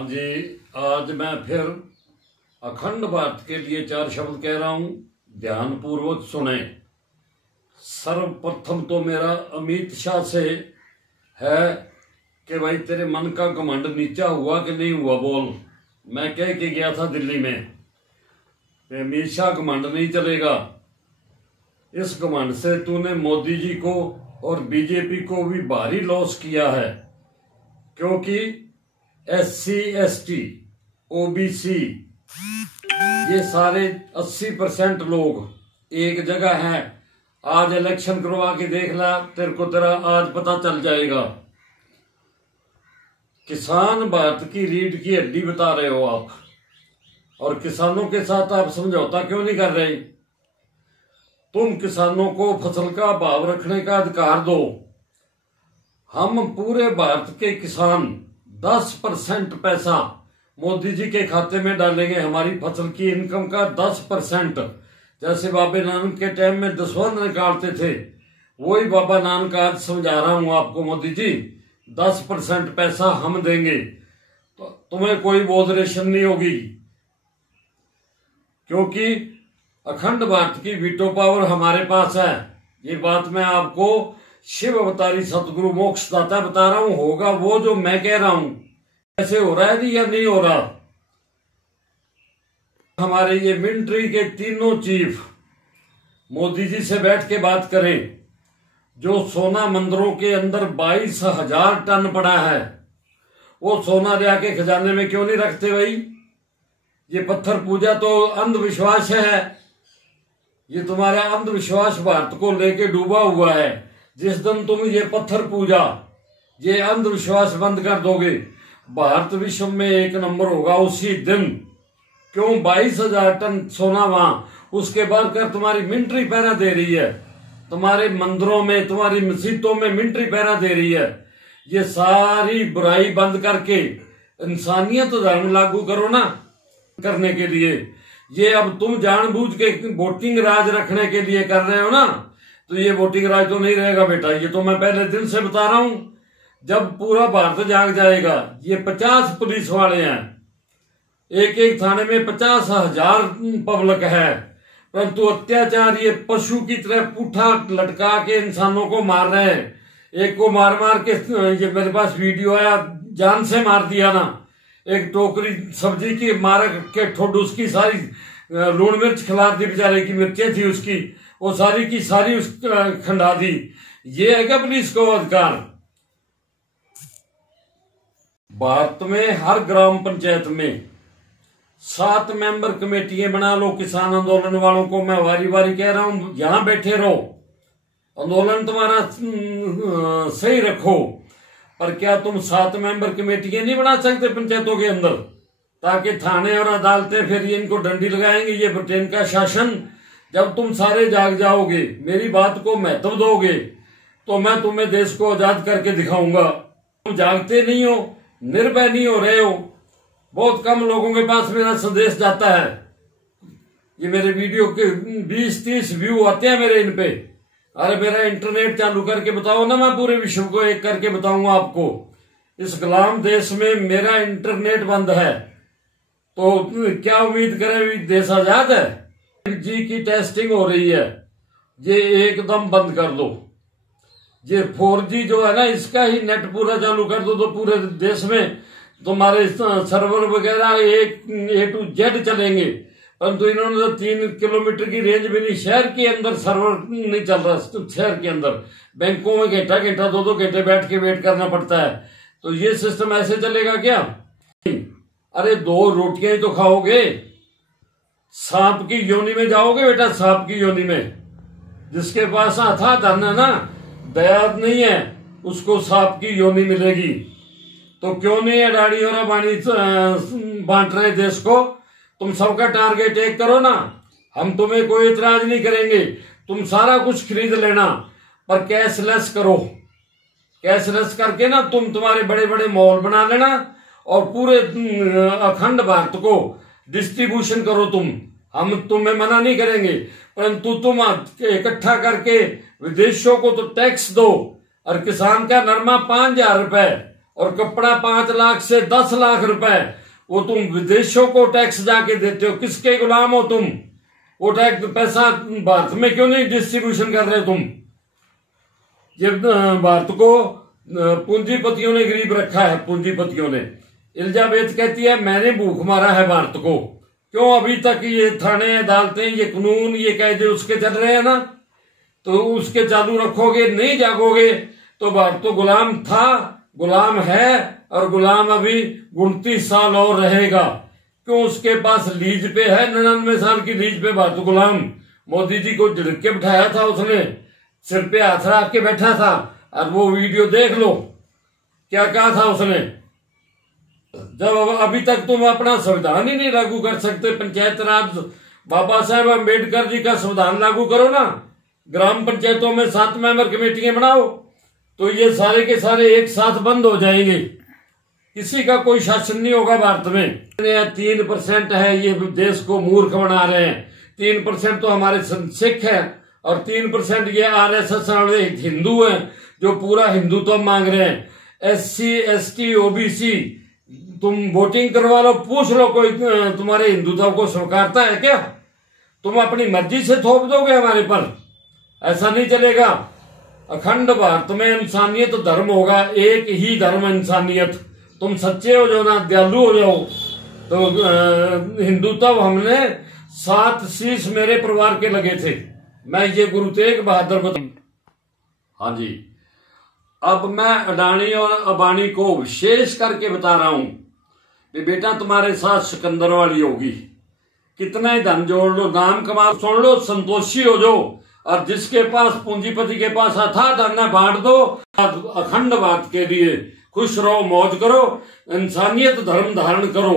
हाँ जी, आज मैं फिर अखंड भारत के लिए 4 शब्द कह रहा हूं, ध्यान पूर्वक सुने। सर्वप्रथम तो मेरा अमित शाह से है कि भाई तेरे मन का घमंड नीचा हुआ कि नहीं हुआ बोल। मैं कह के गया था दिल्ली में, अमित शाह घमंड नहीं चलेगा। इस घमंड से तूने मोदी जी को और बीजेपी को भी भारी लॉस किया है, क्योंकि SC ST OBC ये सारे 80% लोग एक जगह हैं। आज इलेक्शन करवा के देख ला, तेरे को तेरा आज पता चल जाएगा। किसान भारत की रीढ़ की हड्डी बता रहे हो आप, और किसानों के साथ आप समझौता क्यों नहीं कर रहे? तुम किसानों को फसल का भाव रखने का अधिकार दो। हम पूरे भारत के किसान 10% पैसा मोदी जी के खाते में डालेंगे। हमारी फसल की इनकम का 10%, जैसे बाबा नानक के टाइम में दसवंध निकालते थे, वही बाबा नानक आज समझा रहा हूं आपको। मोदी जी 10% पैसा हम देंगे, तो तुम्हें कोई बॉदरेशन नहीं होगी, क्योंकि अखंड भारत की वीटो पावर हमारे पास है। ये बात मैं आपको शिव अवतारी सतगुरु मोक्षदाता बता रहा हूं। होगा वो जो मैं कह रहा हूं। ऐसे हो रहा है या नहीं हो रहा? हमारे ये मिलिट्री के तीनों चीफ मोदी जी से बैठ के बात करें। जो सोना मंदिरों के अंदर 22,000 टन पड़ा है, वो सोना ले आके खजाने में क्यों नहीं रखते भाई? ये पत्थर पूजा तो अंधविश्वास है। ये तुम्हारा अंधविश्वास भारत को लेके डूबा हुआ है। जिस दिन तुम ये पत्थर पूजा, ये अंधविश्वास बंद कर दोगे, भारत विश्व में 1 नंबर होगा उसी दिन। क्यों 22,000 टन सोना वहां? उसके बाद कर तुम्हारी मिलिट्री पहरा दे रही है, तुम्हारे मंदिरों में, तुम्हारी मस्जिदों में मिलिट्री पहरा दे रही है। ये सारी बुराई बंद करके इंसानियत धर्म लागू करो ना करने के लिए। ये अब तुम जानबूझ के वोटिंग राज रखने के लिए कर रहे हो ना, तो ये वोटिंग राज तो नहीं रहेगा बेटा। ये तो मैं पहले दिन से बता रहा हूं। जब पूरा भारत जाग जाएगा, ये 50 पुलिस वाले हैं, एक थाने में 50,000 पब्लिक है, परंतु अत्याचार ये पशु की तरह पुठा लटका के इंसानों को मार रहे हैं। एक को मार मार के, ये मेरे पास वीडियो आया, जान से मार दिया ना। एक टोकरी सब्जी की मार के ठोड उसकी सारी लूण मिर्च खिला दी, बेचारे की मिर्चें थी उसकी, वो सारी की सारी उस खंडा दी। ये है क्या पुलिस को अधिकार? भारत में हर ग्राम पंचायत में 7 मेंबर कमेटियां बना लो। किसान आंदोलन वालों को मैं वारी वारी कह रहा हूं, यहां बैठे रहो, आंदोलन तुम्हारा सही रखो। पर क्या तुम 7 मेंबर कमेटियां नहीं बना सकते पंचायतों के अंदर, ताकि थाने और अदालतें फिर ये इनको डंडी लगाएंगे? ये ब्रिटेन का शासन। जब तुम सारे जाग जाओगे, मेरी बात को महत्व दोगे, तो मैं तुम्हें देश को आजाद करके दिखाऊंगा। तुम जागते नहीं हो, निर्भय नहीं हो रहे हो। बहुत कम लोगों के पास मेरा संदेश जाता है। ये मेरे वीडियो के 20-30 व्यू आते हैं मेरे इन पे। अरे मेरा इंटरनेट चालू करके बताओ ना, मैं पूरे विश्व को एक करके बताऊंगा आपको। इस गुलाम देश में मेरा इंटरनेट बंद है, तो क्या उम्मीद करें देश आजाद है? 5G की टेस्टिंग हो रही है, ये एकदम बंद कर दो। ये 4G जो है ना, इसका ही नेट पूरा चालू कर दो, तो पूरे देश में तुम्हारे सर्वर वगैरह A to Z चलेंगे। परंतु इन्होंने तो 3 किलोमीटर की रेंज भी नहीं, शहर के अंदर सर्वर नहीं चल रहा। शहर के अंदर बैंकों में घंटा 2-2 घंटे बैठ के वेट करना पड़ता है। तो ये सिस्टम ऐसे चलेगा क्या? अरे 2 रोटियां ही तो खाओगे। सांप की योनि में जाओगे बेटा, सांप की योनि में। जिसके पास अथाह धन है ना, दया नहीं है, उसको सांप की योनि मिलेगी। तो क्यों नहीं अडानी और अंबानी बांट रहे देश को? तुम सबका टारगेट एक करो ना, हम तुम्हें कोई इतराज नहीं करेंगे। तुम सारा कुछ खरीद लेना, पर कैशलेस करो। कैशलेस करके ना तुम तुम्हारे बड़े बड़े मॉल बना लेना, और पूरे अखंड भारत को डिस्ट्रीब्यूशन करो तुम। हम तुम्हें मना नहीं करेंगे, परंतु तुम इकट्ठा करके विदेशों को तो टैक्स दो। और किसान का नरमा 5,000 रुपए और कपड़ा 5 लाख से 10 लाख रुपए वो तुम विदेशों को टैक्स जाके देते हो। किसके गुलाम हो तुम? वो टैक्स पैसा भारत में क्यों नहीं डिस्ट्रीब्यूशन कर रहे हो तुम? ये भारत को पूंजीपतियों ने गरीब रखा है, पूंजीपतियों ने। एलिजाबेथ कहती है मैंने भूख मारा है भारत को। क्यों? अभी तक ये थाने, अदालतें, ये कानून, ये कायदे उसके चल रहे हैं ना, तो उसके चालू रखोगे, नहीं जागोगे तो भारत तो गुलाम था, गुलाम है और गुलाम अभी 29 साल और रहेगा। क्यों? उसके पास लीज पे है, 99 साल की लीज पे भारत गुलाम। मोदी जी को झिड़क के बिठाया था उसने, सिर पे हाथ रख के बैठा था। और वो वीडियो देख लो क्या कहा था उसने। जब अभी तक तुम अपना संविधान ही नहीं लागू कर सकते, पंचायत राज बाबा साहेब अम्बेडकर जी का संविधान लागू करो ना, ग्राम पंचायतों में 7 मेंबर कमेटियां बनाओ, तो ये सारे के सारे एक साथ बंद हो जाएंगे। किसी का कोई शासन नहीं होगा भारत में। 3% है, ये देश को मूर्ख बना रहे हैं। 3% तो हमारे सिख है और 3% ये RSS वाले हिंदू हैं जो पूरा हिंदुत्व मांग रहे हैं। SC ST OBC तुम वोटिंग करवा लो, पूछ लो कोई तुम्हारे हिंदुत्व को स्वीकारता है क्या? तुम अपनी मर्जी से थोप दोगे हमारे पर? ऐसा नहीं चलेगा। अखंड भारत में इंसानियत धर्म होगा, एक ही धर्म इंसानियत। तुम सच्चे हो जाओ ना, दयालु हो जाओ। तो हिंदुत्व हमने 7 शीश मेरे परिवार के लगे थे। मैं ये गुरु तेग बहादुर बता। हाँ जी, अब मैं अडानी और अंबानी को विशेष करके बता रहा हूं कि बेटा तुम्हारे साथ सिकंदर वाली होगी। कितना ही धन जोड़ लो, नाम कमा, सुन लो, संतोषी हो जाओ। और जिसके पास, पूंजीपति के पास अथाह धन है, बांट दो अखंड भारत के लिए। खुश रहो, मौज करो, इंसानियत धर्म धारण करो।